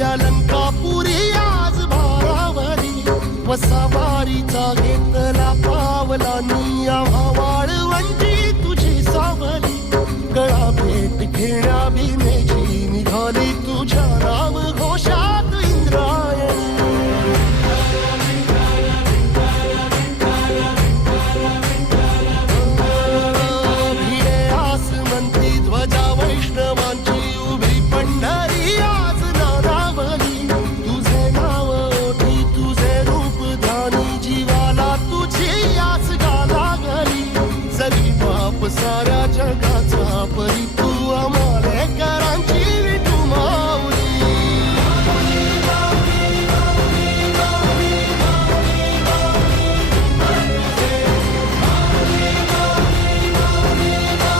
अलंकापुरी आज भावारी वसावारीचा घेतला पावलानी निया वंटी तुझी सावली. गळा भेट घेण्या साऱ्या जगाचा परिपूर्ण